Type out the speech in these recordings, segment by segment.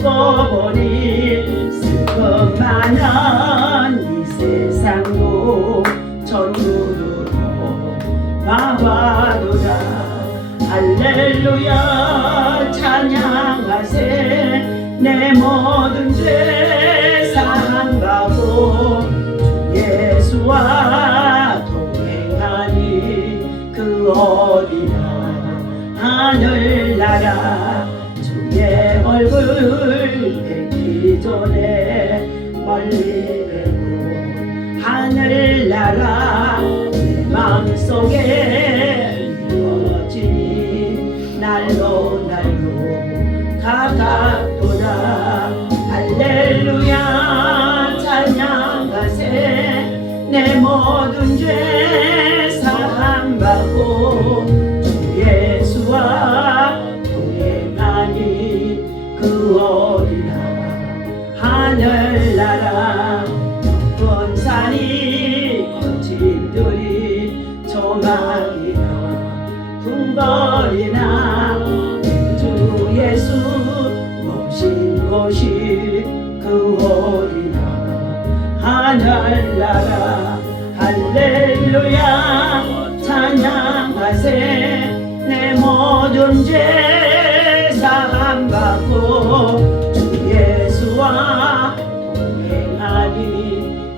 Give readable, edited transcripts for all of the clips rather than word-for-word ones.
두고 보니 슬픔 많은 이 세상도 천국으로 나와도다. 할렐루야 찬양하세. 내 모든 죄 사함받고 주 예수와 동행하니 그 어디나 하늘나라. 주의 얼굴 뵙기 전에 멀리 뵙고 하늘나라 내 마음속에 이루어지니 날로 가깝도다. 할렐루야 찬양하세. 내 모든 죄 사함받고 주 예수와 동행하니 그 어디나 하늘나라. 권산이 거친들이 조막이나 궁궐이나 주 예수 모신 곳이 그 어디나 하늘나라. 할렐루야 찬양하세. 내 모든 죄 사함받고 주 예수와 동행하니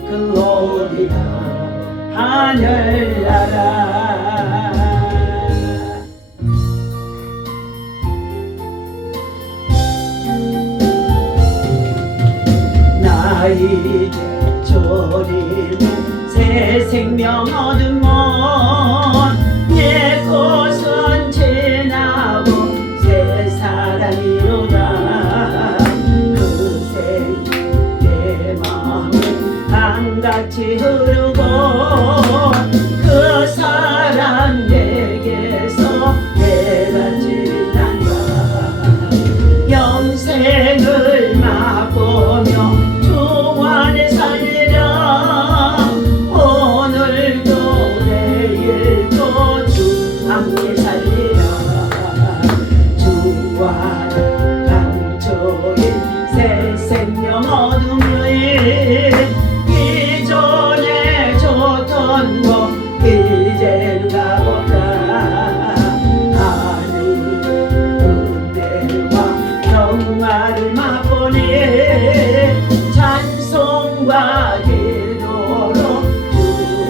그 어디나 하늘나라. 나 이제 졸이는 새 생명 얻은 것 내 것은 지나고 새 사랑이로다. 그새 내 마음은 강같이 흐르고 그 사랑 내게서 해같이 빛난다. 영생을 맛보며 주 안에 살리라. 오늘도 내일도 주 함께 살리라. 주와 감초인 새 생명 얻음이 이전에 줬던 것 이제는 가보자. 하늘 은혜와 평화를 맛보니 찬송과 기도로 주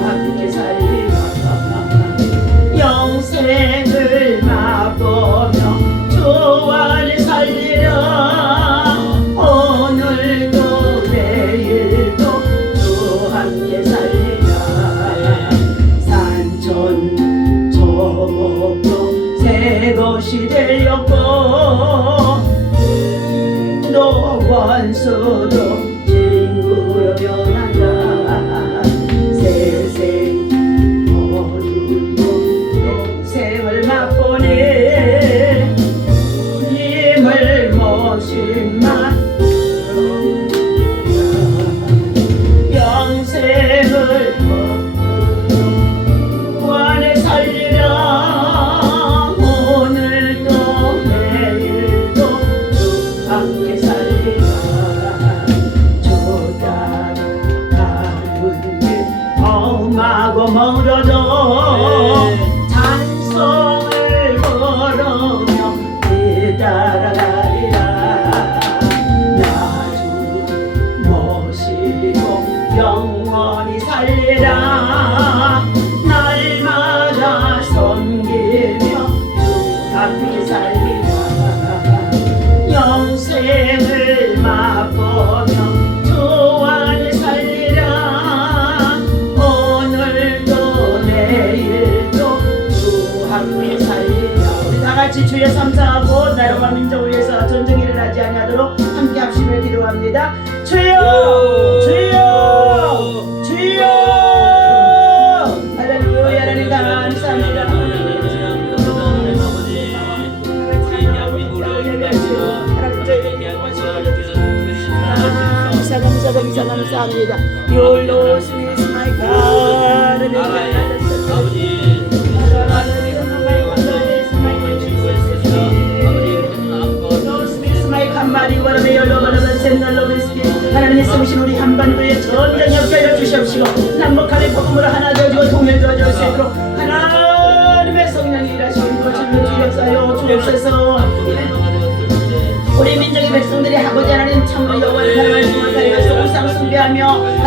함께 살리라. 영생을 맛보며 주 안에 살리라. 오늘도 내일도 주 함께 살리라. 산천 초목도 새 것이 되었고 너 원수도 친구로 변한다. 세생 어둠도 영생을 맛보니 님을 모심만 영생을 주 안에 살리라. 오늘도 내일도 주 함께 살리라. 주 따라가는 길 험하고 멀어도 찬송을 부르며 뒤따라가리라. 나 주 모시고 영원히 살리라. 날마다 섬기며 주 함께 살리라. 영생을 맛보며 주 안에 살리라. 오늘도 내일도 주 함께 살리라. 우리 다같이 주의 삼사하고 나라와 민족을 위해서 전쟁일을 하지 아니하도록 함께 합심을 기도합니다. 주여 주여 주여. 할렐루야. 하나님 감사합니다. 감사합니다. Your Lord is my God. Your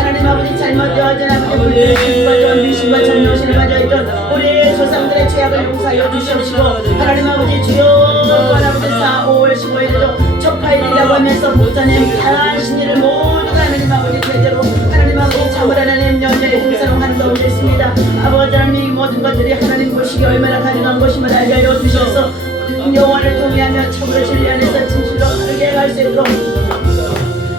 하나님 아버지 잘못되어진 아버지 불신과 전 미신과 전노신에 빠져있던 우리 조상들의 죄악을 용서하여 주시옵시고 하나님 아버지 주여 아버지 4, 5월 15일에도 첫8일이라고 하면서 목전에 다양한 신의를 모두가 하나님 아버지 제대로 하나님 아버지 참을 하나님 연례의 공사롱하는 가운데 있습니다. 아버지 하나님 이 모든 것들이 하나님 보시기 얼마나 가능한 것임을 알게 하여 주셔서 영원을 통해하며 참으로 진리 안에서 진실로 바르게 갈 수 있도록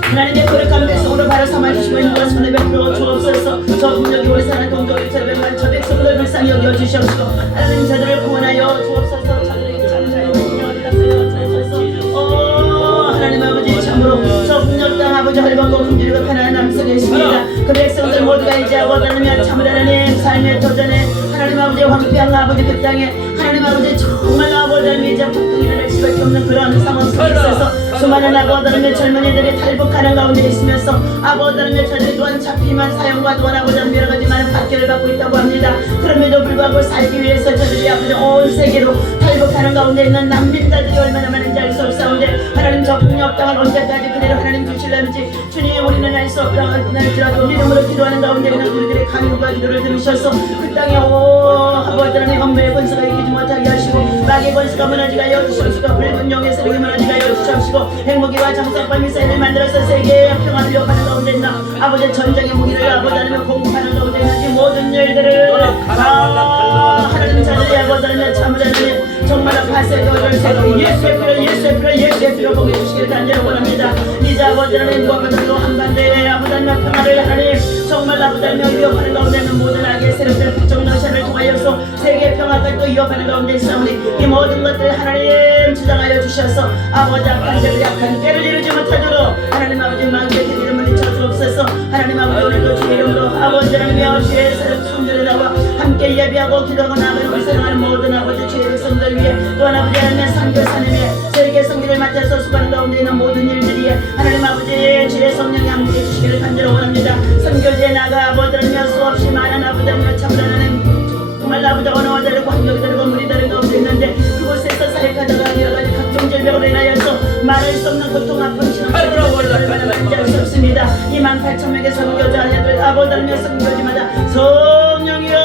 하나님의 거룩한 백성으로 바로 삼아주시고 인도와 손에 베풀어 주옵소서. 저 분력이 올사는 동족이 저백만 저 백성들 불쌍히 여겨주시옵시고 하나님 저들을 구원하여 주옵소서. 저들에게 잠자리 어디갔어요 주옵소서. 하나님 아버지 참으로 저 분력 땅 아버지 헐벗고 굶주리고 가난한 남성이 있습니다. 그 백성들 모두가 이제 아버지면 참으로 하나님 삶의 도전에 하나님 아버지 황폐한 아버지 그 땅에 하나님 아버지 정말 아버지 이제 폭풍이 일어날 수밖에 없는 그런 상황 속에 있어서 수많은 아버지의 젊은이들이 탈북하는 가운데 있으면서 아버지의 저들이 또한 잡히만 사형과 또한 아버지 여러 가지 많은 박해를 받고 있다고 합니다. 그럼에도 불구하고 살기 위해서 저들이 아버지 온 세계로 탈북하는 가운데 있는 난민자들이 얼마나 많은지 알 수 없사온데 하나님 저 폭력 땅을 언제까지 그대로 하나님 주실는지 주님 우리는 알 수 없다 할지라도 이름으로 기도하는 가운데 있는 우리들의 간구와 기도를 들으셔서 그 땅에 아버지 하나님 엄매의 권세가 이기지 못하게 하시고 마귀의 권세가 무너지게 하여 주시옵시고 붉은 용의 세력이 무너지게 하여 주시옵시고 핵무기와 장사과 미사일을 만들어서 세계의 평화를 요하는 가운데 있는 아버지 전쟁의 무기를 아버지 하나님 공급하는 가운데 있는 이 모든 일들을 하나님 자들이 아버지 하나님 참으로 하나님 정말 파쇄도를 세우고 예수의 피로 보게 주시기를 간절히 원합니다. 이제 아버지 하나님 무엇보다도 한반도에 아버지 하나님 평화를 하나님 정말 아버지 하나님 위협하는 가운데 있는 모든 악의 세력들 북쪽 러시아를 통하여서 세계 평화까지 또 위협하는 가운데 있사오니 이 모든 것들 하나님 주장하여 주셔서 아버지 악한 자들 약한 깨를 이루지 못하도록 하나님 아버지 마귀의 계기를 물리쳐 주옵소서. 하나님 아버지 오늘도 주의 이름으로 아버지 하나님의 주의 사랑 성전에 나와 함께 예배하고 기도하고 나아가는 불쌍한 모든 아버지 주의 백성들 위해 또한 아버지 하나님의 선교사님 위해 세계 선교를 맡아서 수고하는 가운데 있는 모든 일들이 하나님 아버지 주의 성령이 함께 주시기를 간절히 원합니다. 선교지에 나가 아버지 하나님 수없이 많은 아버지 하나님 참으라는 정말 아버지 언어와 다르고 환경이 다르고 물이 다른 가운데 있는데 그곳에서 살아가다가 여러 가지 각종 질병으로 인하여서 말할 수 없는 고통 아픈 신앙생활을 얼마나 많은지 알 수 없습니다. 28,000명의 선교자 아들 아버지 하나님의 선교지마다 성령이여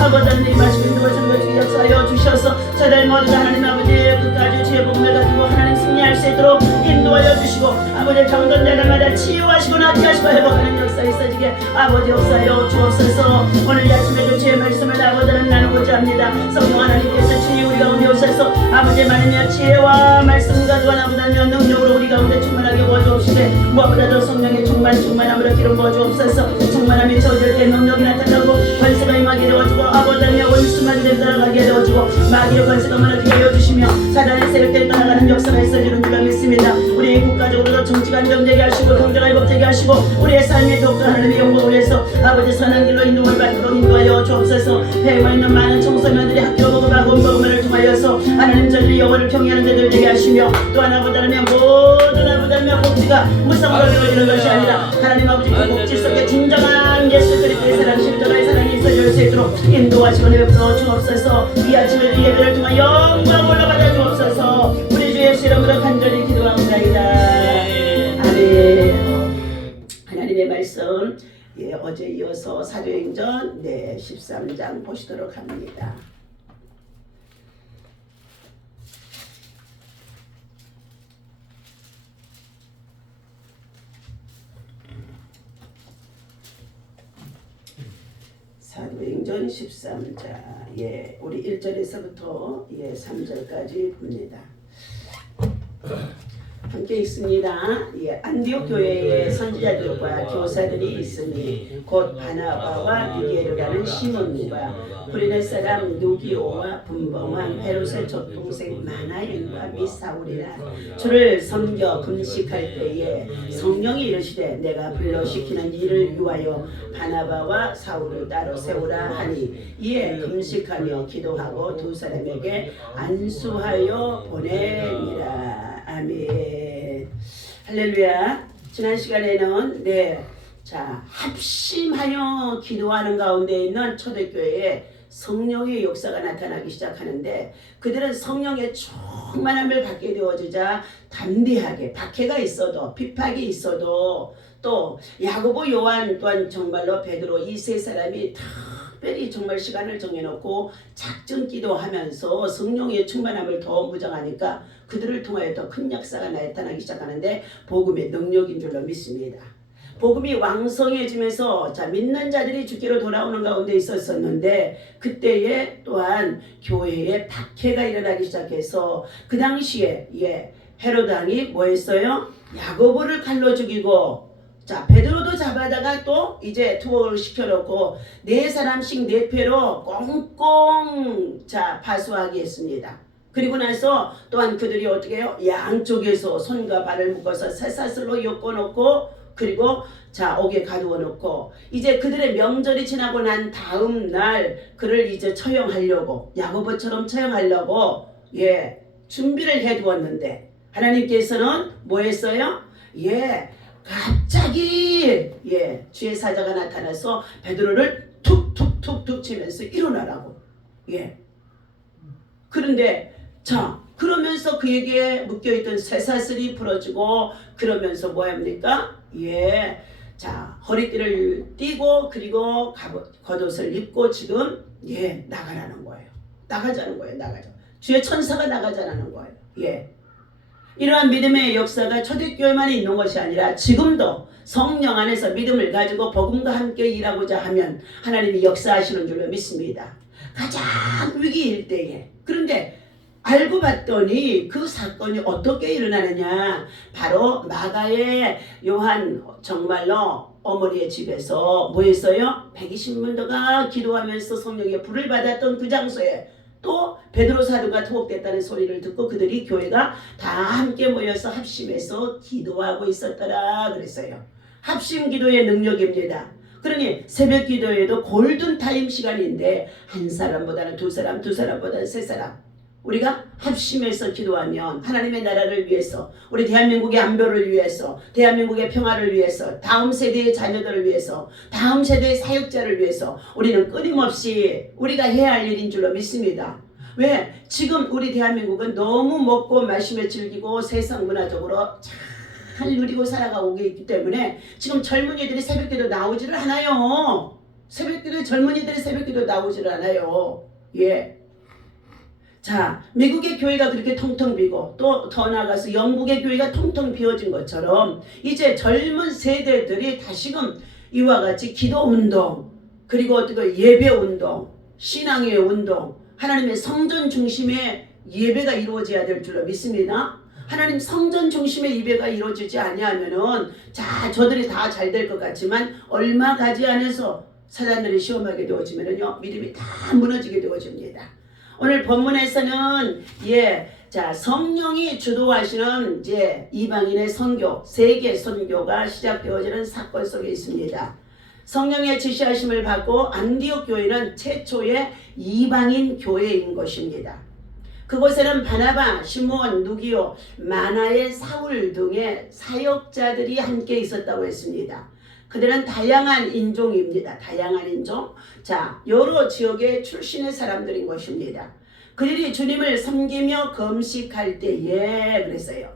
아버지 하나님 말씀 인도와 선교지 역사하여 주셔서 저들 모두가 하나님 아버지 끝까지 주의 복음을 가지고 하나님 승리할 수 있도록 인도하여 주시고 아버지 병든 자들마다 치유하시고 낫게 하시고 회복하는 역사 있어지게 아버지 역사하여 주옵소서. 오늘 아침에도 주의 말씀을 아버지는 나누고자 합니다. 성령 하나님께서 주의 우리 가운데 오셔서 아버지 많으며 지혜와 말씀과 또한 아버지며 능력으로 우리 가운데 충만하게 부어주옵시되 무엇보다도 성령의 충만함으로 기름 부어주옵소서. 충만함이 저어질 때 능력이 나타나고 권세가 임하게 되어주고 아버지며 원수만 되돌아가게 되어주고 마귀의 권세가 무너지게 하여 주시며 사단의 세력들이 떠나가는 역사가 있어지는 줄로 믿습니다. 우리 국가적으로도 정치가 안정되게 하시고 경제가 회복되게 하시고 우리의 삶이 더욱더 하나님의 영광을 위해서 아버지 선한 길로 인도를 받도록 인도하여 주옵소서. 배우고 있는 많은 청소년들이 학교 복음하고 복음을 통하여서 하나님 저들이 영혼을 경외하는 자들 되게 하시며 또한 아버지 하나님 모든 아버지 하나님 복지가 무상으로 이루어지는 것이 아니라 하나님 아버지 그 복지 속에 진정한 예수 그리스도의 사랑 실존의 사랑이 있어질 수 있도록 인도하시고 베풀어 주옵소서. 이 아침에 이 예배를 통하 영광 올라받아 주옵소서. 우리 주 예수 이름으로 간절히 기도합니다. 아멘. 하나님의 말씀 어제 이어서 사도행전 13장 보시도록 합니다. 사도행전 13장 우리 1절에서부터 3절까지 봅니다. 함께 있습니다. 안디옥 교회에 선지자들과 교사들이 있으니 곧 바나바와 니게르라는 시몬과 구레네 사람 누기오와 분봉한 헤롯의 젖동생 마나엘과 및 사울이라 주를 섬겨 금식할 때에 성령이 이르시되 내가 불러시키는 일을 위하여 바나바와 사울을 따로 세우라 하니 이에 금식하며 기도하고 두 사람에게 안수하여 보내니라. 아멘. 할렐루야. 지난 시간에는 합심하여 기도하는 가운데 있는 초대교회에 성령의 역사가 나타나기 시작하는데 그들은 성령의 충만함을 받게 되어지자 담대하게 박해가 있어도 핍박이 있어도 또 야고보, 요한 또한 정말로 베드로 이 세 사람이 특별히 정말 시간을 정해놓고 작정 기도하면서 성령의 충만함을 더 무장하니까 그들을 통하여 더 큰 역사가 나타나기 시작하는데 복음의 능력인 줄로 믿습니다. 복음이 왕성해지면서 믿는 자들이 주께로 돌아오는 가운데 있었었는데 그때에 또한 교회에 박해가 일어나기 시작해서 그 당시에 헤로드 왕이 뭐 했어요? 야고보를 칼로 죽이고 베드로도 잡아다가 또 이제 투옥을 시켜놓고 4사람씩 4패로 꽁꽁 파수하게 했습니다. 그리고 나서 또한 그들이 어떻게 해요? 양쪽에서 손과 발을 묶어서 쇠사슬로 엮어놓고 그리고 옥에 가두어 놓고 이제 그들의 명절이 지나고 난 다음 날 그를 이제 처형하려고 야고보처럼 처형하려고 준비를 해두었는데 하나님께서는 뭐 했어요? 갑자기 주의 사자가 나타나서 베드로를 툭툭툭툭 치면서 일어나라고. 그런데 그러면서 그에게 묶여있던 쇠사슬이 풀어지고 그러면서 뭐합니까? 허리띠를 띠고 그리고 겉옷을 입고 지금 나가라는 거예요. 나가자는 거예요. 나가자. 주의 천사가 나가자는 거예요. 이러한 믿음의 역사가 초대교회만 있는 것이 아니라 지금도 성령 안에서 믿음을 가지고 복음과 함께 일하고자 하면 하나님이 역사하시는 줄로 믿습니다. 가장 위기일 때에. 그런데 알고 봤더니 그 사건이 어떻게 일어나느냐. 바로 마가의 요한 정말로 어머니의 집에서 뭐 했어요? 120문도가 기도하면서 성령의 불을 받았던 그 장소에 또 베드로 사도가 투옥됐다는 소리를 듣고 그들이 교회가 다 함께 모여서 합심해서 기도하고 있었더라 그랬어요. 합심 기도의 능력입니다. 그러니 새벽 기도에도 골든타임 시간인데 한 사람보다는 두 사람, 두 사람보다는 세 사람 우리가 합심해서 기도하면 하나님의 나라를 위해서 우리 대한민국의 안보를 위해서 대한민국의 평화를 위해서 다음 세대의 자녀들을 위해서 다음 세대의 사역자를 위해서 우리는 끊임없이 우리가 해야 할 일인 줄로 믿습니다. 왜? 지금 우리 대한민국은 너무 먹고 마시며 즐기고 세상 문화적으로 잘 누리고 살아가고 있기 때문에 지금 젊은이들이 새벽기도 나오지를 않아요. 젊은이들이 새벽기도 나오지를 않아요. 미국의 교회가 그렇게 텅텅 비고 또 더 나아가서 영국의 교회가 텅텅 비어진 것처럼 이제 젊은 세대들이 다시금 이와 같이 기도운동 그리고 어떻게 예배운동 신앙의 운동 하나님의 성전 중심의 예배가 이루어져야 될 줄로 믿습니다. 하나님 성전 중심의 예배가 이루어지지 아니하면은 저들이 다 잘 될 것 같지만 얼마 가지 않아서 사단들이 시험하게 되어지면은요 믿음이 다 무너지게 되어집니다. 오늘 본문에서는 성령이 주도하시는 이방인의 선교, 세계 선교가 시작되어지는 사건 속에 있습니다. 성령의 지시하심을 받고 안디옥 교회는 최초의 이방인 교회인 것입니다. 그곳에는 바나바, 시므온, 누기오, 마나의 사울 등의 사역자들이 함께 있었다고 했습니다. 그들은 다양한 인종입니다. 다양한 인종. 여러 지역의 출신의 사람들인 것입니다. 그들이 주님을 섬기며 금식할 때에 그랬어요.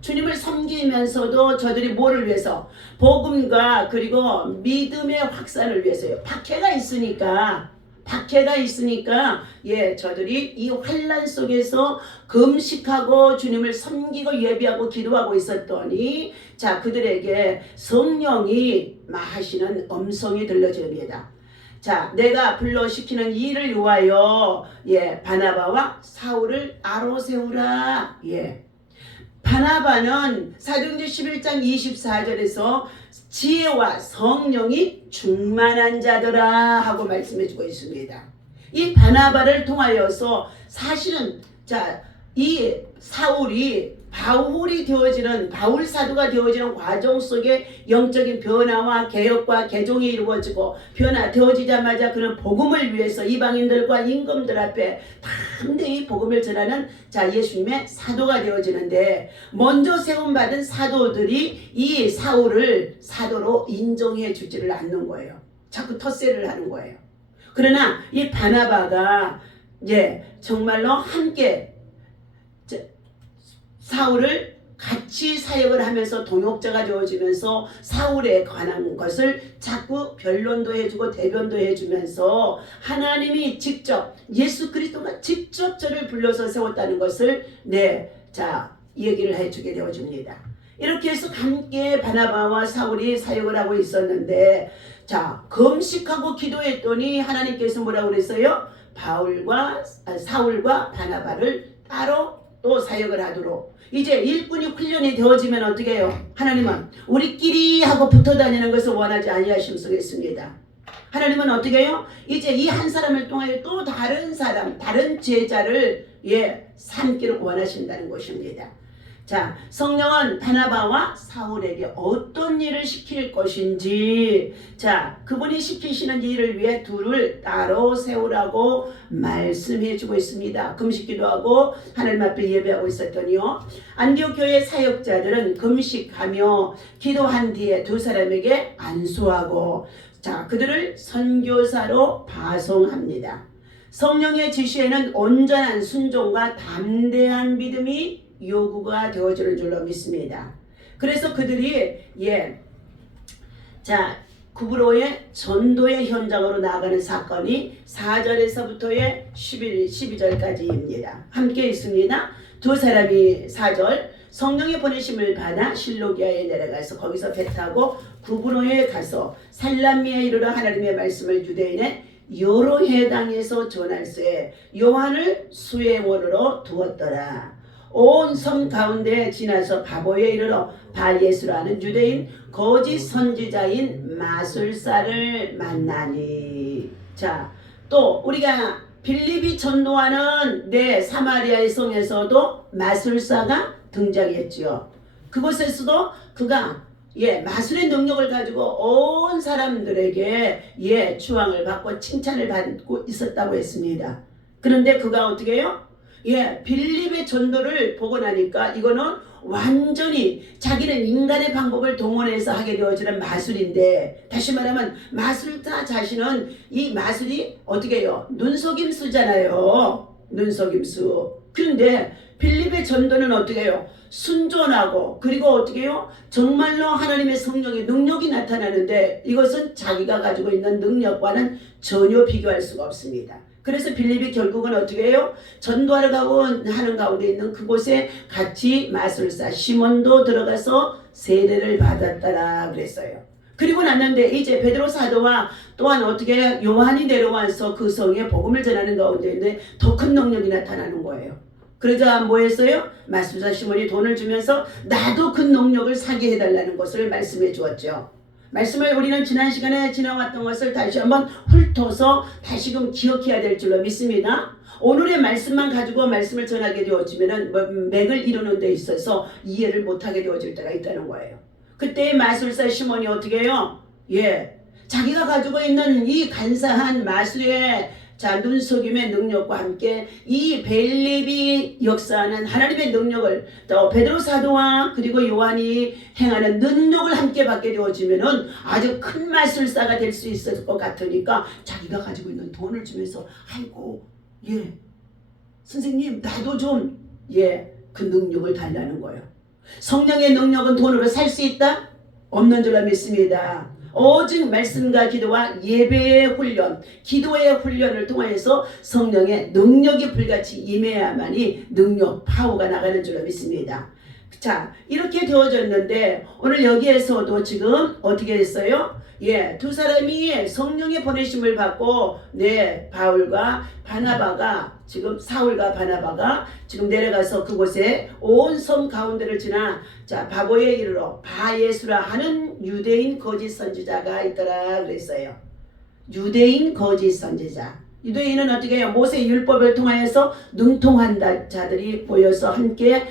주님을 섬기면서도 저들이 뭐를 위해서? 복음과 그리고 믿음의 확산을 위해서요. 박해가 있으니까 저들이 이 환난 속에서 금식하고 주님을 섬기고 예배하고 기도하고 있었더니 그들에게 성령이 하시는 음성이 들려집니다. 내가 불러시키는 일을 위하여 바나바와 사울을 아로 세우라. 바나바는 사도행전 11장 24절에서 지혜와 성령이 충만한 자더라 하고 말씀해주고 있습니다. 이 바나바를 통하여서 사실은 이 사울이 바울 사도가 되어지는 과정 속에 영적인 변화와 개혁과 개종이 이루어지고 변화되어지자마자 그는 복음을 위해서 이방인들과 임금들 앞에 담대히 복음을 전하는 예수님의 사도가 되어지는데 먼저 세움받은 사도들이 이 사울을 사도로 인정해 주지를 않는 거예요. 자꾸 텃세를 하는 거예요. 그러나 이 바나바가 정말로 함께 사울을 같이 사역을 하면서 동역자가 되어지면서 사울에 관한 것을 자꾸 변론도 해주고 대변도 해주면서 하나님이 직접 예수 그리스도가 직접 저를 불러서 세웠다는 것을 얘기를 해주게 되어줍니다. 이렇게 해서 함께 바나바와 사울이 사역을 하고 있었는데 금식하고 기도했더니 하나님께서 뭐라고 그랬어요? 사울과 바나바를 따로 또 사역을 하도록 이제 일꾼이 훈련이 되어지면 어떻게 해요? 하나님은 우리끼리 하고 붙어 다니는 것을 원하지 아니하심소겠습니다. 하나님은 어떻게 해요? 이제 이 한 사람을 통하여 또 다른 사람, 다른 제자를 삼기를 원하신다는 것입니다. 성령은 바나바와 사울에게 어떤 일을 시킬 것인지 그분이 시키시는 일을 위해 둘을 따로 세우라고 말씀해 주고 있습니다. 금식기도 하고 하나님 앞에 예배하고 있었더니요. 안디옥 교회 사역자들은 금식하며 기도한 뒤에 두 사람에게 안수하고 그들을 선교사로 파송합니다. 성령의 지시에는 온전한 순종과 담대한 믿음이 요구가 되어지는 줄로 믿습니다. 그래서 그들이 구브로의 전도의 현장으로 나아가는 사건이 4절에서부터의 12절까지입니다. 함께 있습니다. 두 사람이 4절 성령의 보내심을 받아 실로기아에 내려가서 거기서 배 타고 구브로에 가서 살람미에 이르러 하나님의 말씀을 유대인의 여러 해당에서 전할세 요한을 수행원으로 두었더라. 온 섬 가운데 지나서 바보에 이르러 발예수라는 유대인 거짓 선지자인 마술사를 만나니. 또 우리가 빌립이 전도하는 사마리아의 성에서도 마술사가 등장했지요. 그곳에서도 그가 마술의 능력을 가지고 온 사람들에게 주왕을 받고 칭찬을 받고 있었다고 했습니다. 그런데 그가 어떻게 해요? 빌립의 전도를 보고 나니까 이거는 완전히 자기는 인간의 방법을 동원해서 하게 되어지는 마술인데, 다시 말하면 마술사 자신은 이 마술이 어떻게 해요? 눈속임수잖아요. 눈속임수. 그런데 빌립의 전도는 어떻게 해요? 순전하고 그리고 어떻게 해요? 정말로 하나님의 성령의 능력이 나타나는데 이것은 자기가 가지고 있는 능력과는 전혀 비교할 수가 없습니다. 그래서 빌립이 결국은 어떻게 해요? 전도하러 가고 하는 가운데 있는 그곳에 같이 마술사 시몬도 들어가서 세례를 받았더라 그랬어요. 그리고 났는데 이제 베드로 사도와 또한 어떻게 요한이 내려와서 그 성에 복음을 전하는 가운데 있는데 더 큰 능력이 나타나는 거예요. 그러자 뭐 했어요? 마술사 시몬이 돈을 주면서 나도 그 능력을 사게 해달라는 것을 말씀해 주었죠. 말씀을 우리는 지난 시간에 지나왔던 것을 다시 한번 훑어서 다시금 기억해야 될 줄로 믿습니다. 오늘의 말씀만 가지고 말씀을 전하게 되어지면 맥을 이루는 데 있어서 이해를 못하게 되어질 때가 있다는 거예요. 그때 마술사 시몬이 어떻게 해요? 자기가 가지고 있는 이 간사한 마술의 눈속임의 능력과 함께 이 빌립이 역사하는 하나님의 능력을 또 베드로 사도와 그리고 요한이 행하는 능력을 함께 받게 되어지면은 아주 큰 마술사가 될 수 있을 것 같으니까 자기가 가지고 있는 돈을 주면서 아이고 선생님 나도 좀 그 능력을 달라는 거예요. 성령의 능력은 돈으로 살 수 있다? 없는 줄로 믿습니다. 오직 말씀과 기도와 예배의 훈련, 기도의 훈련을 통해서 성령의 능력이 불같이 임해야만이 능력, 파워가 나가는 줄로 믿습니다. 이렇게 되어졌는데 오늘 여기에서도 지금 어떻게 됐어요? 두 사람이 성령의 보내심을 받고 바울과 바나바가 지금 사울과 바나바가 지금 내려가서 그곳에 온 섬 가운데를 지나 바보에 이르러 바예수라 하는 유대인 거짓 선지자가 있더라 그랬어요. 유대인 거짓 선지자. 유대인은 어떻게 해요? 모세 율법을 통하여서 능통한 자들이 모여서 함께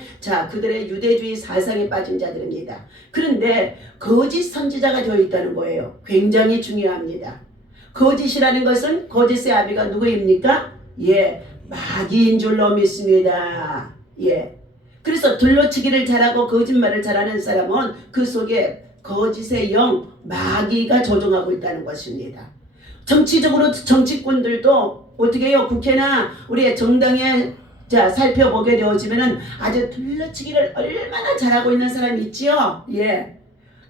그들의 유대주의 사상에 빠진 자들입니다. 그런데 거짓 선지자가 되어 있다는 거예요. 굉장히 중요합니다. 거짓이라는 것은 거짓의 아비가 누구입니까? 마귀인 줄로 믿습니다. 그래서 둘러치기를 잘하고 거짓말을 잘하는 사람은 그 속에 거짓의 영, 마귀가 조종하고 있다는 것입니다. 정치적으로 정치꾼들도 어떻게 해요? 국회나 우리의 정당의 자, 살펴보게 되어지면은 아주 둘러치기를 얼마나 잘하고 있는 사람이 있지요. 예.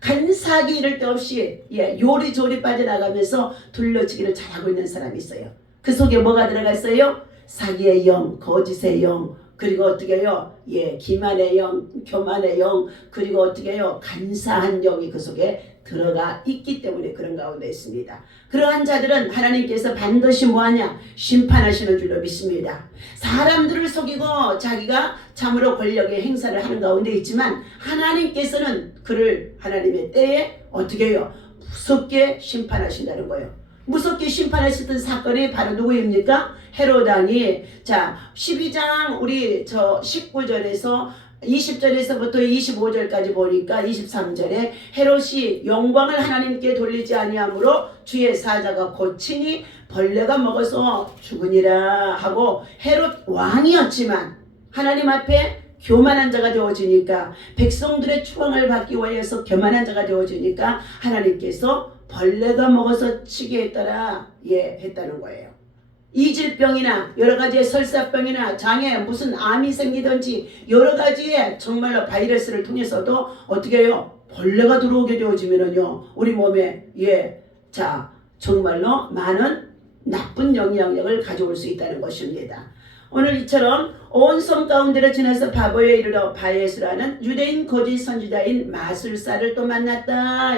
간사하게 이럴 데 없이 요리조리 빠져나가면서 둘러치기를 잘하고 있는 사람이 있어요. 그 속에 뭐가 들어가 있어요? 사기의 영, 거짓의 영, 그리고 어떻게 해요? 기만의 영, 교만의 영, 그리고 어떻게 해요? 간사한 영이 그 속에 들어가 있기 때문에 그런 가운데 있습니다. 그러한 자들은 하나님께서 반드시 뭐하냐? 심판하시는 줄로 믿습니다. 사람들을 속이고 자기가 참으로 권력의 행사를 하는 가운데 있지만 하나님께서는 그를 하나님의 때에 어떻게 해요? 무섭게 심판하신다는 거예요. 무섭게 심판하셨던 사건이 바로 누구입니까? 헤롯 왕이 12장 우리 19절에서 20절에서부터 25절까지 보니까 23절에 헤롯이 영광을 하나님께 돌리지 아니하므로 주의 사자가 고치니 벌레가 먹어서 죽으니라 하고 헤롯 왕이었지만 하나님 앞에 교만한 자가 되어지니까 백성들의 추앙을 받기 위해서 교만한 자가 되어지니까 하나님께서 벌레가 먹어서 치게 했더라 했다는 거예요. 이질병이나 여러가지의 설사병이나 장에 무슨 암이 생기든지 여러가지의 정말로 바이러스를 통해서도 어떻게 해요? 벌레가 들어오게 되어지면은요 우리 몸에 정말로 많은 나쁜 영향력을 가져올 수 있다는 것입니다. 오늘 이처럼 온 섬 가운데를 지나서 바보에 이르러 바예수라는 유대인 거짓 선지자인 마술사를 또 만났다.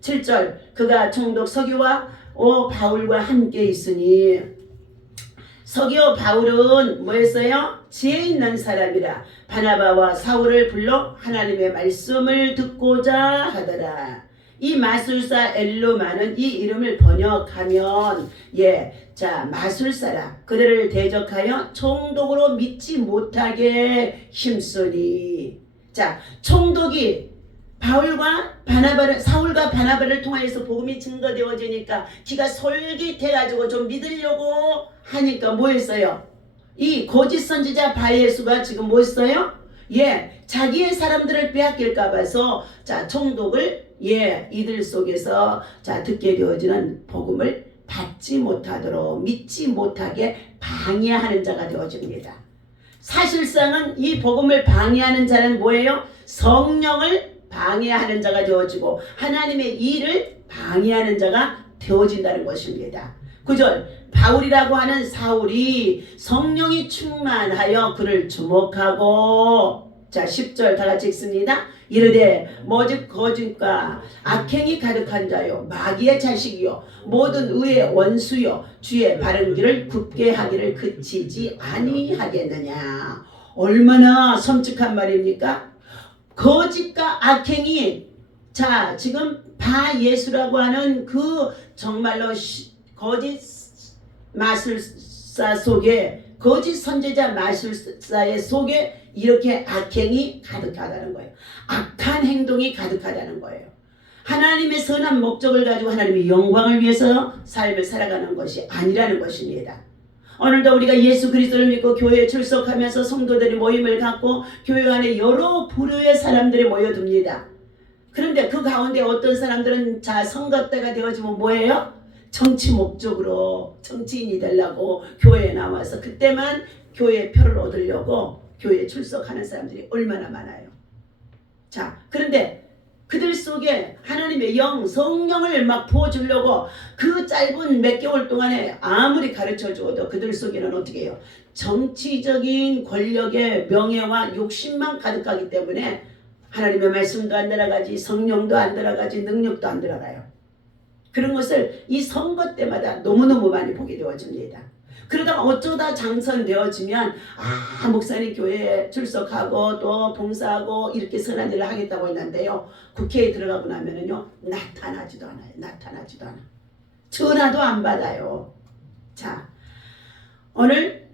7절 그가 총독 서기와 바울과 함께 있으니 서기오 바울은 뭐했어요? 지혜 있는 사람이라 바나바와 사울을 불러 하나님의 말씀을 듣고자 하더라. 이 마술사 엘루마는 이 이름을 번역하면 마술사라 그들을 대적하여 총독으로 믿지 못하게 힘쓰니. 총독이 사울과 바나바를 통하여서 복음이 증거되어지니까 기가 솔깃해가지고 좀 믿으려고 하니까 뭐 했어요? 이 거짓 선지자 바예수가 지금 뭐 했어요? 자기의 사람들을 빼앗길까 봐서 총독을 이들 속에서 듣게 되어지는 복음을 받지 못하도록 믿지 못하게 방해하는 자가 되어집니다. 사실상은 이 복음을 방해하는 자는 뭐예요? 성령을 방해하는 자가 되어지고 하나님의 일을 방해하는 자가 되어진다는 것입니다. 9절 바울이라고 하는 사울이 성령이 충만하여 그를 주목하고 10절 다같이 읽습니다. 이르되 모집 거짓과 악행이 가득한 자요 마귀의 자식이요 모든 의의 원수요 주의 바른 길을 굽게 하기를 그치지 아니하겠느냐. 얼마나 섬뜩한 말입니까? 거짓과 악행이 지금 바예수라고 하는 그 정말로 거짓 마술사 속에 거짓 선지자 마술사의 속에 이렇게 악행이 가득하다는 거예요. 악한 행동이 가득하다는 거예요. 하나님의 선한 목적을 가지고 하나님의 영광을 위해서 삶을 살아가는 것이 아니라는 것입니다. 오늘도 우리가 예수 그리스도를 믿고 교회에 출석하면서 성도들이 모임을 갖고 교회 안에 여러 부류의 사람들이 모여듭니다. 그런데 그 가운데 어떤 사람들은 선거 때가 되어지면 뭐예요? 정치 목적으로 정치인이 되려고 교회에 나와서 그때만 교회의 표를 얻으려고 교회에 출석하는 사람들이 얼마나 많아요. 그런데 그들 속에 하나님의 영, 성령을 막 부어주려고 그 짧은 몇 개월 동안에 아무리 가르쳐줘도 그들 속에는 어떻게 해요? 정치적인 권력의 명예와 욕심만 가득하기 때문에 하나님의 말씀도 안 들어가지, 성령도 안 들어가지, 능력도 안 들어가요. 그런 것을 이 선거 때마다 너무너무 많이 보게 되어집니다. 그러다가 어쩌다 당선되어지면 목사님 교회에 출석하고 또 봉사하고 이렇게 선한 일을 하겠다고 했는데요. 국회에 들어가고 나면은요 나타나지도 않아. 전화도 안 받아요. 오늘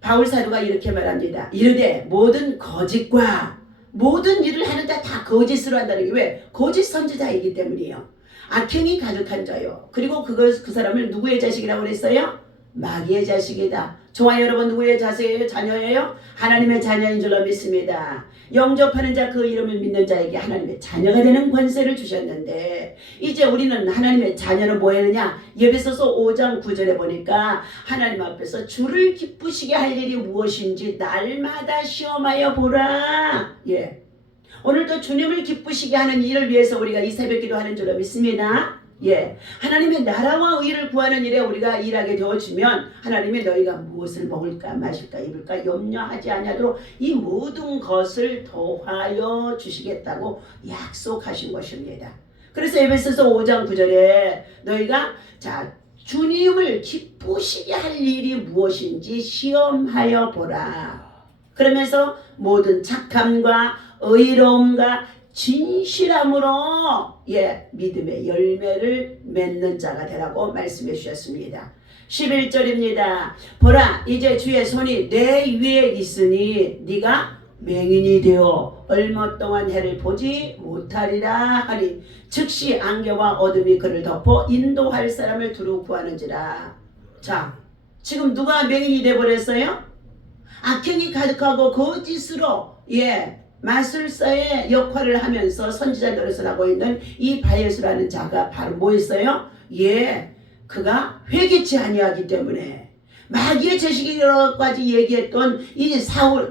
바울 사도가 이렇게 말합니다. 이르되 모든 거짓과 모든 일을 하는데 다 거짓으로 한다는 게 왜? 거짓 선지자이기 때문이에요. 악행이 가득한 자요. 그리고 그 사람을 누구의 자식이라고 그랬어요? 마귀의 자식이다. 좋아요. 여러분 누구의 자녀예요? 하나님의 자녀인 줄로 믿습니다. 영접하는 자 그 이름을 믿는 자에게 하나님의 자녀가 되는 권세를 주셨는데 이제 우리는 하나님의 자녀는 뭐 했느냐? 에베소서 5장 9절에 보니까 하나님 앞에서 주를 기쁘시게 할 일이 무엇인지 날마다 시험하여 보라. 예. 오늘도 주님을 기쁘시게 하는 일을 위해서 우리가 이 새벽 기도하는 줄로 믿습니다. 예, 하나님의 나라와 의를 구하는 일에 우리가 일하게 되어지면 하나님이 너희가 무엇을 먹을까 마실까 입을까 염려하지 아니하도록 이 모든 것을 더하여 주시겠다고 약속하신 것입니다. 그래서 에베소서 5장 9절에 너희가 주님을 기쁘시게 할 일이 무엇인지 시험하여 보라. 그러면서 모든 착함과 의로움과 진실함으로 믿음의 열매를 맺는 자가 되라고 말씀해 주셨습니다. 11절입니다. 보라 이제 주의 손이 내 위에 있으니 네가 맹인이 되어 얼마 동안 해를 보지 못하리라 하니 즉시 안개와 어둠이 그를 덮어 인도할 사람을 두루 구하는지라. 자, 지금 누가 맹인이 되어버렸어요? 악행이 가득하고 거짓으로 마술사의 역할을 하면서 선지자 노릇을 하고 있는 이 바예수라는 자가 바로 뭐였어요? 그가 회개치 아니하기 때문에 마귀의 제식이라고까지 얘기했던 이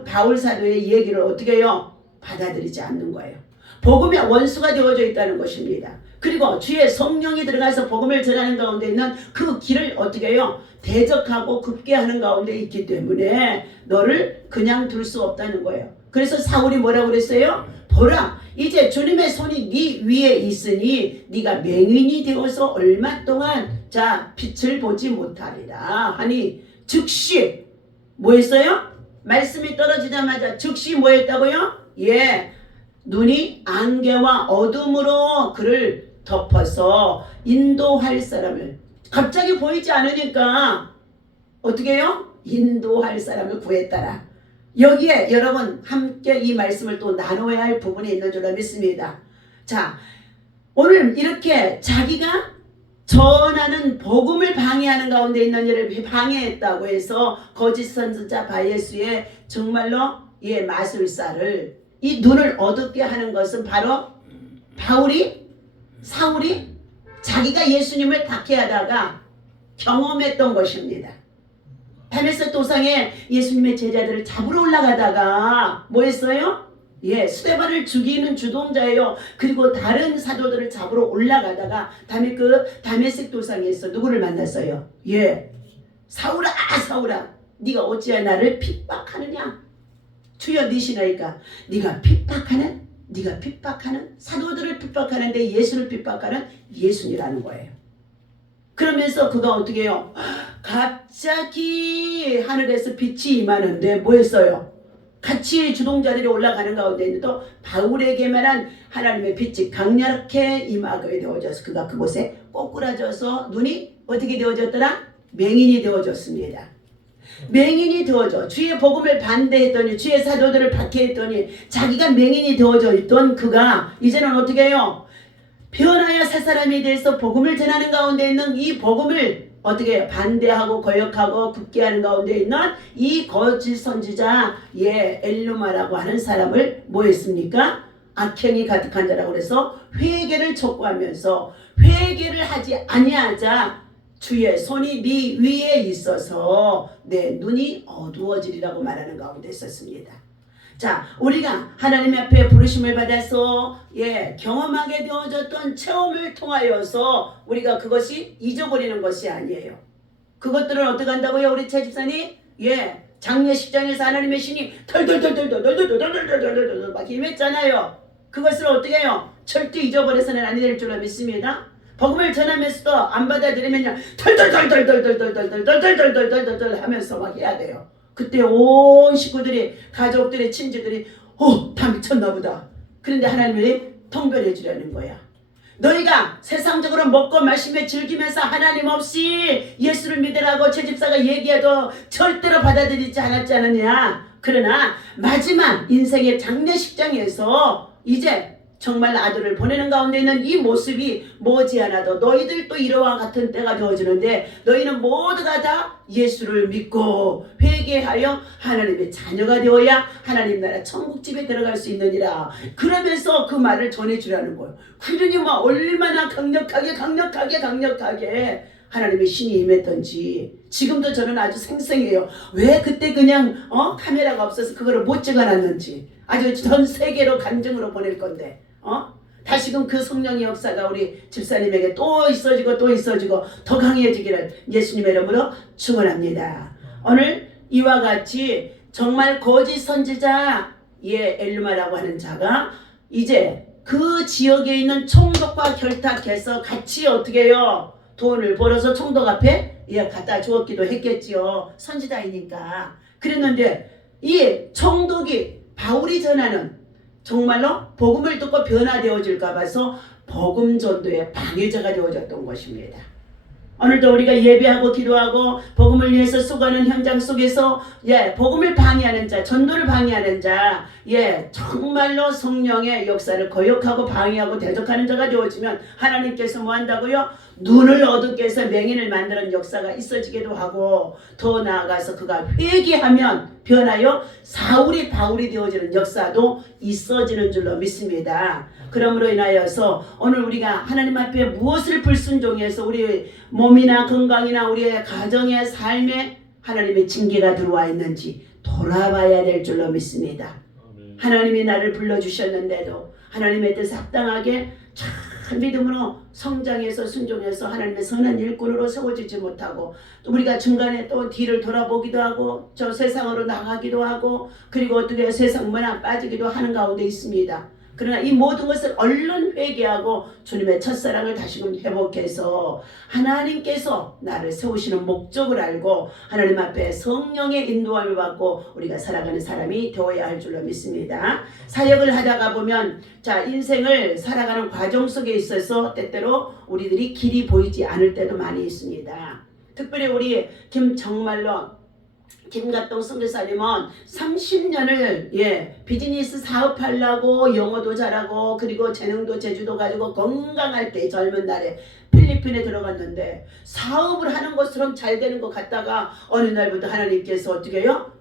바울 사도의 얘기를 어떻게 해요? 받아들이지 않는 거예요. 복음의 원수가 되어져 있다는 것입니다. 그리고 주의 성령이 들어가서 복음을 전하는 가운데 있는 그 길을 어떻게 해요? 대적하고 굽게 하는 가운데 있기 때문에 너를 그냥 둘 수 없다는 거예요. 그래서 사울이 뭐라고 그랬어요? 보라 이제 주님의 손이 네 위에 있으니 네가 맹인이 되어서 얼마 동안 빛을 보지 못하리라 하니 즉시 뭐 했어요? 말씀이 떨어지자마자 즉시 뭐 했다고요? 눈이 안개와 어둠으로 그를 덮어서 인도할 사람을 갑자기 보이지 않으니까 어떻게 해요? 인도할 사람을 구했더라. 여기에 여러분 함께 이 말씀을 또 나눠야 할 부분이 있는 줄로 믿습니다. 오늘 이렇게 자기가 전하는 복음을 방해하는 가운데 있는 일을 방해했다고 해서 거짓 선지자 바예수의 정말로 마술사를 이 눈을 어둡게 하는 것은 바로 사울이 자기가 예수님을 박해하다가 경험했던 것입니다. 다메섹 도상에 예수님의 제자들을 잡으러 올라가다가 뭐 했어요? 스데반을 죽이는 주동자예요. 그리고 다른 사도들을 잡으러 올라가다가 다메섹 도상에서 누구를 만났어요? 사울아 네가 어찌하여 나를 핍박하느냐? 주여 니시나이까 네가 핍박하는 사도들을 핍박하는데 예수를 핍박하는 예수니라는 거예요. 그러면서 그가 어떻게 해요? 갑자기 하늘에서 빛이 임하는데 뭐였어요? 같이 주동자들이 올라가는 가운데 있는데도 바울에게만한 하나님의 빛이 강렬하게 임하게 되어져서 그가 그곳에 꼬꾸라져서 눈이 어떻게 되어졌더라? 맹인이 되어졌습니다. 맹인이 되어져 주의 복음을 반대했더니 주의 사도들을 박해했더니 자기가 맹인이 되어져 있던 그가 이제는 어떻게 해요? 변화야 새 사람에 대해서 복음을 전하는 가운데 있는 이 복음을 어떻게 해요? 반대하고 거역하고 굽게 하는 가운데 있는 이 거짓 선지자 엘루마라고 하는 사람을 뭐 했습니까? 악행이 가득한 자라고 그래서 회개를 촉구하면서 회개를 하지 아니하자 주의 손이 네 위에 있어서 내 눈이 어두워지리라고 말하는 가운데 있었습니다. 우리가 하나님 앞에 부르심을 받아서 경험하게 되어졌던 체험을 통하여서 우리가 그것이 잊어버리는 것이 아니에요. 그것들은 어떻게 한다고요? 우리 최 집사님 장례식장에서 하나님의 신이 덜덜덜덜덜덜덜덜덜덜덜 막 임했잖아요. 그것을 어떻게 해요? 절대 잊어버려서는 안 될 줄로 믿습니다. 복음을 전하면서도 안 받아들이면 덜덜덜덜덜덜덜덜덜덜덜덜덜 하면서 막 해야 돼요. 그때 온 식구들이 가족들이 친지들이 다 미쳤나 보다. 그런데 하나님이 통변해 주려는 거야. 너희가 세상적으로 먹고 마시며 즐기면서 하나님 없이 예수를 믿으라고 제 집사가 얘기해도 절대로 받아들이지 않았지 않느냐. 그러나 마지막 인생의 장례식장에서 이제 정말 아들을 보내는 가운데 있는 이 모습이 머지않아도 너희들도 이러한 같은 때가 되어지는데 너희는 모두가 다 예수를 믿고 회개하여 하나님의 자녀가 되어야 하나님 나라 천국집에 들어갈 수 있느니라. 그러면서 그 말을 전해주라는 거예요. 그러니 막 얼마나 강력하게 하나님의 신이 임했던지 지금도 저는 아주 생생해요. 왜 그때 그냥 카메라가 없어서 그거를 못 찍어놨는지 아주 전 세계로 간증으로 보낼 건데 다시금 그 성령의 역사가 우리 집사님에게 또 있어지고 더 강해지기를 예수님의 이름으로 축원합니다. 오늘 이와 같이 정말 거짓 선지자 엘루마라고 하는 자가 이제 그 지역에 있는 총독과 결탁해서 같이 어떻게 해요? 돈을 벌어서 총독 앞에 갖다 주었기도 했겠지요. 선지자이니까. 그랬는데 이 총독이 바울이 전하는 정말로 복음을 듣고 변화되어질까 봐서 복음 전도의 방해자가 되어졌던 것입니다. 오늘도 우리가 예배하고 기도하고 복음을 위해서 수고하는 현장 속에서 복음을 방해하는 자, 전도를 방해하는 자, 정말로 성령의 역사를 거역하고 방해하고 대적하는 자가 되어지면 하나님께서 뭐 한다고요? 눈을 어둡게 해서 맹인을 만드는 역사가 있어지기도 하고 더 나아가서 그가 회개하면 변하여 사울이 바울이 되어지는 역사도 있어지는 줄로 믿습니다. 그러므로 인하여서 오늘 우리가 하나님 앞에 무엇을 불순종해서 우리 몸이나 건강이나 우리의 가정의 삶에 하나님의 징계가 들어와 있는지 돌아봐야 될 줄로 믿습니다. 하나님이 나를 불러주셨는데도 하나님의 뜻 합당하게 참 믿음으로 성장해서 순종해서 하나님의 선한 일꾼으로 세워지지 못하고 또 우리가 중간에 또 뒤를 돌아보기도 하고 저 세상으로 나가기도 하고 그리고 어떻게 세상 문화 빠지기도 하는 가운데 있습니다. 그러나 이 모든 것을 얼른 회개하고 주님의 첫사랑을 다시금 회복해서 하나님께서 나를 세우시는 목적을 알고 하나님 앞에 성령의 인도함을 받고 우리가 살아가는 사람이 되어야 할 줄로 믿습니다. 사역을 하다가 보면 인생을 살아가는 과정 속에 있어서 때때로 우리들이 길이 보이지 않을 때도 많이 있습니다. 특별히 우리 김갑동 선교사님은 30년을 비즈니스 사업하려고 영어도 잘하고 그리고 재능도 재주도 가지고 건강할 때 젊은 날에 필리핀에 들어갔는데 사업을 하는 것처럼 잘 되는 것 같다가 어느 날부터 하나님께서 어떻게 해요?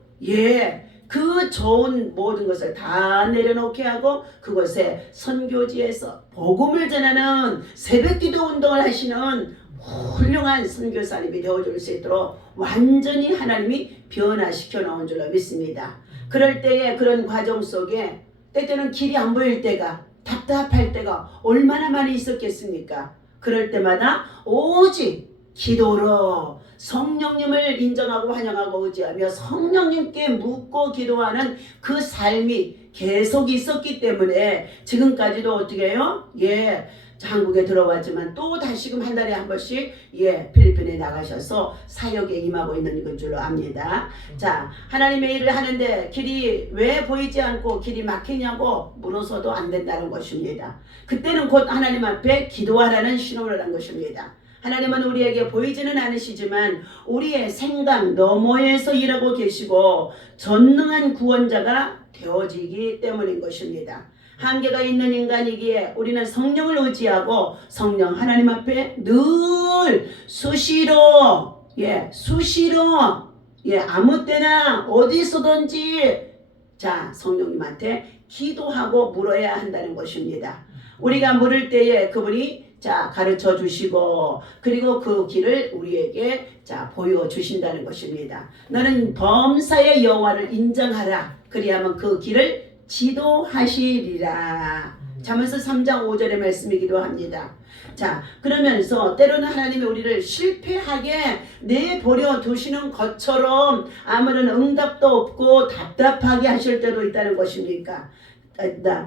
그 좋은 모든 것을 다 내려놓게 하고 그곳에 선교지에서 복음을 전하는 새벽기도 운동을 하시는 훌륭한 선교사님이 되어줄 수 있도록 완전히 하나님이 변화시켜 놓은 줄로 믿습니다. 그럴 때에 그런 과정 속에 때때는 길이 안 보일 때가 답답할 때가 얼마나 많이 있었겠습니까? 그럴 때마다 오직 기도로 성령님을 인정하고 환영하고 의지하며 성령님께 묻고 기도하는 그 삶이 계속 있었기 때문에 지금까지도 어떻게 해요? 한국에 들어왔지만 또 다시금 한 달에 한 번씩 필리핀에 나가셔서 사역에 임하고 있는 줄로 압니다. 하나님의 일을 하는데 길이 왜 보이지 않고 길이 막히냐고 물어서도 안 된다는 것입니다. 그때는 곧 하나님 앞에 기도하라는 신호를 한 것입니다. 하나님은 우리에게 보이지는 않으시지만 우리의 생각 너머에서 일하고 계시고 전능한 구원자가 되어지기 때문인 것입니다. 한계가 있는 인간이기에 우리는 성령을 의지하고 성령 하나님 앞에 늘 수시로 아무 때나 어디서든지 성령님한테 기도하고 물어야 한다는 것입니다. 우리가 물을 때에 그분이 가르쳐 주시고 그리고 그 길을 우리에게 보여주신다는 것입니다. 너는 범사의 여호와를 인정하라. 그리하면 그 길을 지도하시리라. 잠언서 3장 5절의 말씀이기도 합니다. 그러면서 때로는 하나님이 우리를 실패하게 내버려 두시는 것처럼 아무런 응답도 없고 답답하게 하실 때도 있다는 것입니까?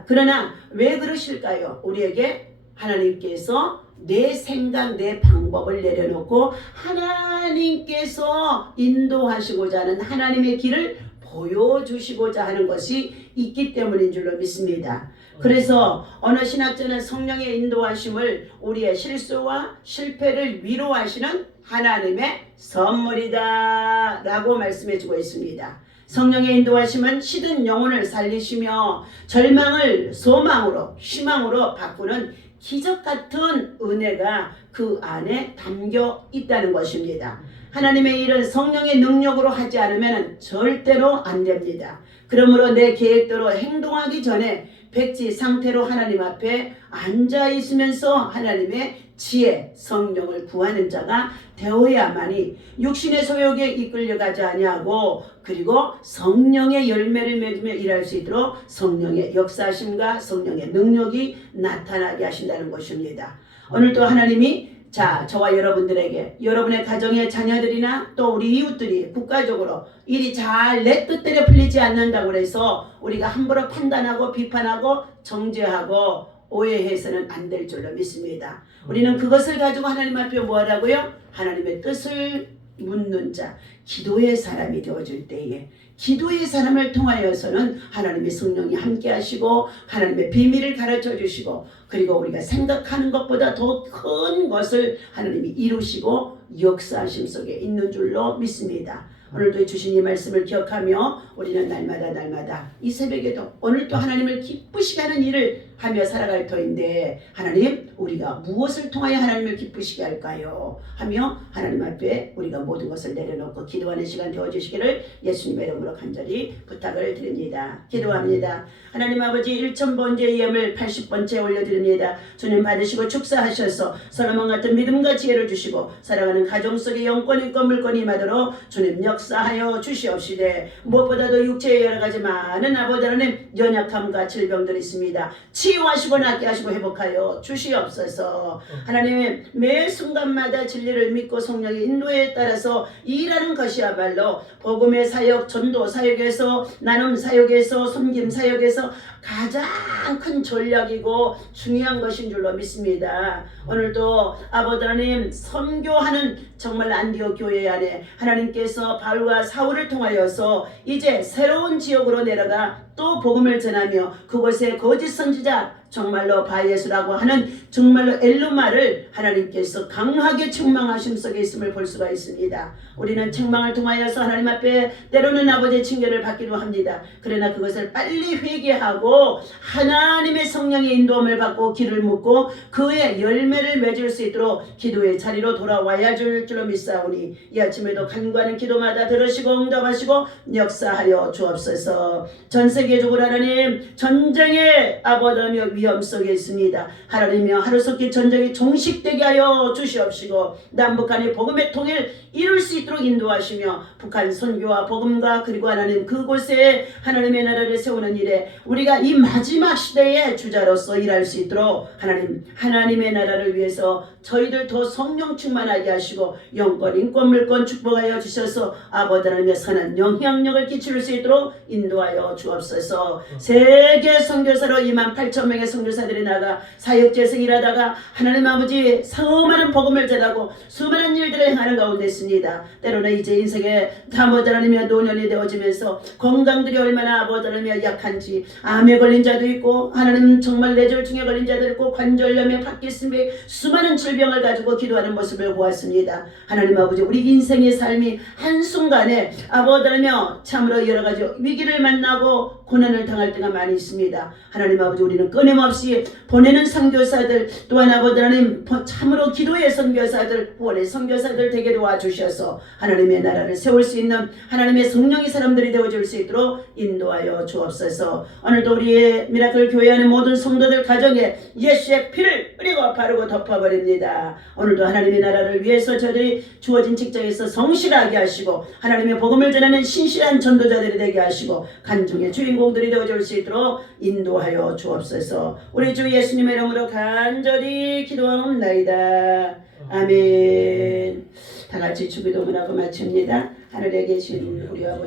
그러나 왜 그러실까요? 우리에게 하나님께서 내 생각, 내 방법을 내려놓고 하나님께서 인도하시고자 하는 하나님의 길을 보여주시고자 하는 것이 있기 때문인 줄로 믿습니다. 그래서 어느 신학자는 성령의 인도하심을 우리의 실수와 실패를 위로하시는 하나님의 선물이다 라고 말씀해주고 있습니다. 성령의 인도하심은 시든 영혼을 살리시며 절망을 소망으로 희망으로 바꾸는 기적같은 은혜가 그 안에 담겨 있다는 것입니다. 하나님의 일은 성령의 능력으로 하지 않으면 절대로 안 됩니다. 그러므로 내 계획대로 행동하기 전에 백지 상태로 하나님 앞에 앉아 있으면서 하나님의 지혜, 성령을 구하는 자가 되어야만이 육신의 소욕에 이끌려가지 아니하고 그리고 성령의 열매를 맺으며 일할 수 있도록 성령의 역사하심과 성령의 능력이 나타나게 하신다는 것입니다. 오늘도 하나님이 저와 여러분들에게 여러분의 가정의 자녀들이나 또 우리 이웃들이 국가적으로 일이 잘 내 뜻대로 풀리지 않는다고 해서 우리가 함부로 판단하고 비판하고 정죄하고 오해해서는 안 될 줄로 믿습니다. 우리는 그것을 가지고 하나님 앞에 뭐하라고요? 하나님의 뜻을 묻는 자, 기도의 사람이 되어줄 때에 기도의 사람을 통하여서는 하나님의 성령이 함께 하시고 하나님의 비밀을 가르쳐 주시고 그리고 우리가 생각하는 것보다 더 큰 것을 하나님이 이루시고 역사하심 속에 있는 줄로 믿습니다. 오늘도 주신 이 말씀을 기억하며 우리는 날마다 이 새벽에도 오늘도 하나님을 기쁘시게 하는 일을 하며 살아갈 터인데 하나님 우리가 무엇을 통하여 하나님을 기쁘시게 할까요? 하며 하나님 앞에 우리가 모든 것을 내려놓고 기도하는 시간 되어주시기를 예수님의 이름으로 간절히 부탁을 드립니다. 기도합니다. 하나님 아버지 1000번째 예물 80번째 올려드립니다. 주님 받으시고 축사하셔서 솔로몬 같은 믿음과 지혜를 주시고 살아가는 가정 속에 영권 있고 물권이 임하도록 주님 역사하여 주시옵시되 무엇보다도 육체의 여러 가지 많은 아버지 하나님 연약함과 질병들이 있습니다. 치유하시고 낫게 하시고 회복하여 주시옵소서. 하나님 매 순간마다 진리를 믿고 성령의 인도에 따라서 일하는 것이야말로 복음의 사역, 전도 사역에서 나눔 사역에서 섬김 사역에서 가장 큰 전략이고 중요한 것인 줄로 믿습니다. 오늘도 아버지 하나님 선교하는 정말 안디옥 교회 안에 하나님께서 바울과 사울을 통하여서 이제 새로운 지역으로 내려가 또 복음을 전하며 그곳에 거짓 선지자 정말로 바예수라고 하는 정말로 엘루마를 하나님께서 강하게 책망하심 속에 있음을 볼 수가 있습니다. 우리는 책망을 통하여서 하나님 앞에 때로는 아버지의 징계를 받기도 합니다. 그러나 그것을 빨리 회개하고 하나님의 성령의 인도함을 받고 길을 묻고 그의 열매를 맺을 수 있도록 기도의 자리로 돌아와야 줄 줄로 믿사오니 이 아침에도 간구하는 기도마다 들으시고 응답하시고 역사하여 주옵소서. 전 세계적으로 하나님 전쟁의 아버지며 위험 속에 있습니다. 하나님이여 하루속히 전쟁이 종식되게 하여 주시옵시고 남북한의 복음의 통일 이룰 수 있도록 인도하시며 북한 선교와 복음과 그리고 하나님 그곳에 하나님의 나라를 세우는 일에 우리가 이 마지막 시대의 주자로서 일할 수 있도록 하나님의 나라를 위해서 저희들 더 성령 충만하게 하시고 영권, 인권, 물권 축복하여 주셔서 아버지 하나님의 선한 영향력을 끼칠 수 있도록 인도하여 주옵소서. 세계 선교사로 28,000명의 선교사들이 나가 사역제에서 일하다가 하나님 아버지 수많은 복음을 전하고 수많은 일들을 행하는 가운데 있습니다. 때로는 이제 인생에 아버지 하나님의 노년이 되어지면서 건강들이 얼마나 아버지 하나님의 약한지 암에 걸린 자도 있고 하나님 정말 뇌졸중에 걸린 자도 있고 관절염에 파키슨병 수많은 질병을 가지고 기도하는 모습을 보았습니다. 하나님 아버지 우리 인생의 삶이 한순간에 아버지 하나님 참으로 여러 가지 위기를 만나고 고난을 당할 때가 많이 있습니다. 하나님 아버지 우리는 끊임없이 보내는 선교사들 또한 아버지 하나님 참으로 기도의 선교사들 구원의 선교사들 되게 도와주셔서 하나님의 나라를 세울 수 있는 하나님의 성령의 사람들이 되어줄 수 있도록 인도하여 주옵소서. 오늘도 우리의 미라클 교회 안의 모든 성도들 가정에 예수의 피를 뿌리고 바르고 덮어버립니다. 오늘도 하나님의 나라를 위해서 저들이 주어진 직장에서 성실하게 하시고 하나님의 복음을 전하는 신실한 전도자들이 되게 하시고 간증의 주인공들이 되어줄 수 있도록 인도하여 주옵소서. 우리 주 예수님의 이름으로 간절히 기도하옵나이다. 아멘. 다 같이 주기도문하고 마칩니다. 하늘에 계신 우리 아버지